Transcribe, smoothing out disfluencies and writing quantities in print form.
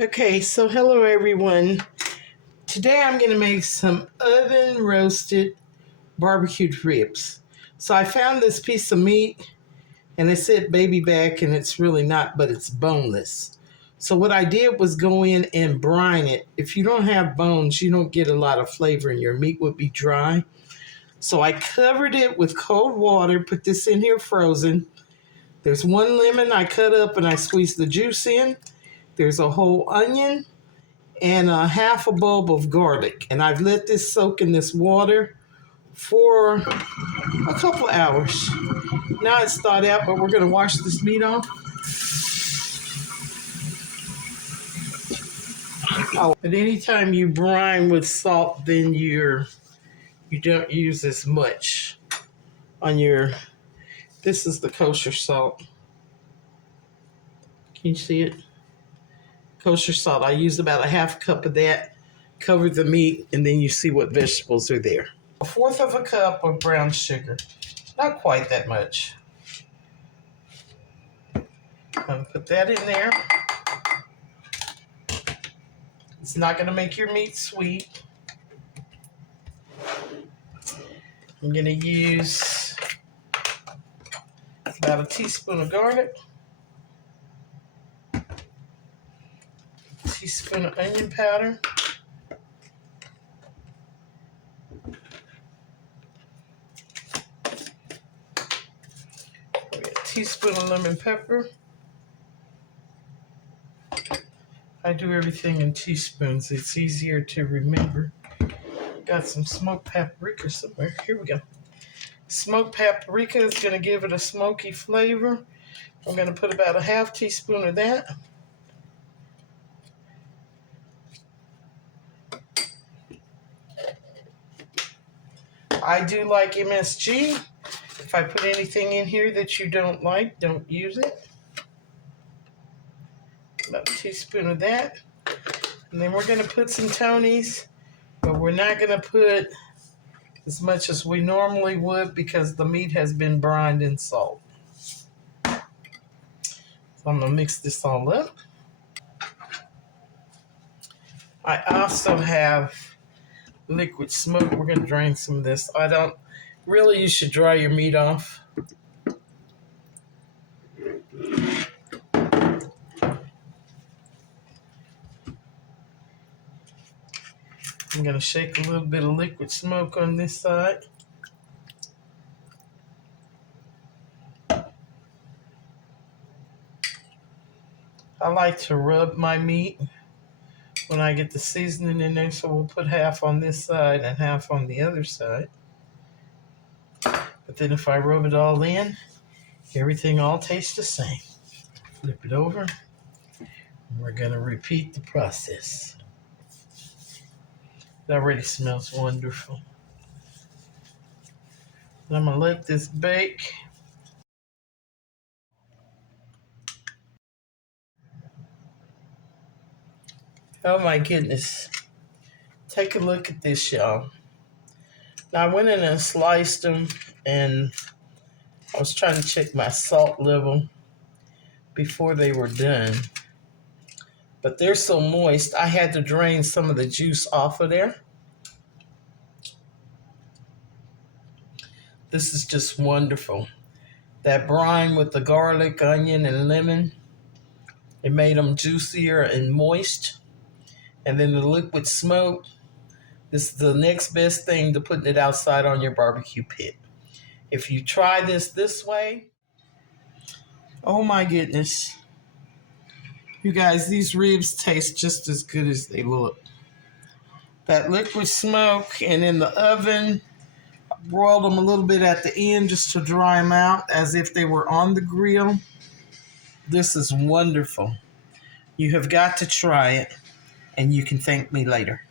Okay, so hello everyone. Today I'm going to make some oven roasted barbecued ribs. So I found this piece of meat and it said baby back and it's really not, but it's boneless. So what I did was go in and brine it. If you don't have bones, you don't get a lot of flavor and your meat would be dry. So I covered it with cold water, put this in here frozen. There's one lemon I cut up and I squeezed the juice in. There's a whole onion and a half a bulb of garlic. And I've let this soak in this water for a couple hours. Now it's thawed out, but we're going to wash this meat off. Oh, but anytime you brine with salt, then you don't use as much on your, this is the kosher salt. Can you see it? Kosher salt. I used about a half cup of that, covered the meat, and then you see what vegetables are there. 1/4 of a cup of brown sugar. Not quite that much. I'm going to put that in there. It's not going to make your meat sweet. I'm going to use about a teaspoon of garlic, a teaspoon of onion powder, a teaspoon of lemon pepper. I do everything in teaspoons. It's easier to remember. Got some smoked paprika somewhere. Here we go. Smoked paprika is going to give it a smoky flavor. I'm going to put about a half teaspoon of that. I do like MSG. If I put anything in here that you don't like, don't use it. About a teaspoon of that. And then we're going to put some Tonys, but we're not going to put as much as we normally would because the meat has been brined in salt. So I'm going to mix this all up. I also have liquid smoke. We're going to drain some of this. You should dry your meat off. I'm going to shake a little bit of liquid smoke on this side. I like to rub my meat when I get the seasoning in there, so we'll put half on this side and half on the other side. But then if I rub it all in, everything all tastes the same. Flip it over, and we're going to repeat the process. It already smells wonderful. And I'm going to let this bake. Oh my goodness. Take a look at this, y'all. Now I went in and sliced them, and I was trying to check my salt level before they were done. But they're so moist, I had to drain some of the juice off of there. This is just wonderful. That brine with the garlic, onion, and lemon, it made them juicier and moist. And then the liquid smoke, this is the next best thing to putting it outside on your barbecue pit. If you try this way, oh my goodness. You guys, these ribs taste just as good as they look. That liquid smoke, and in the oven, I broiled them a little bit at the end just to dry them out as if they were on the grill. This is wonderful. You have got to try it, and you can thank me later.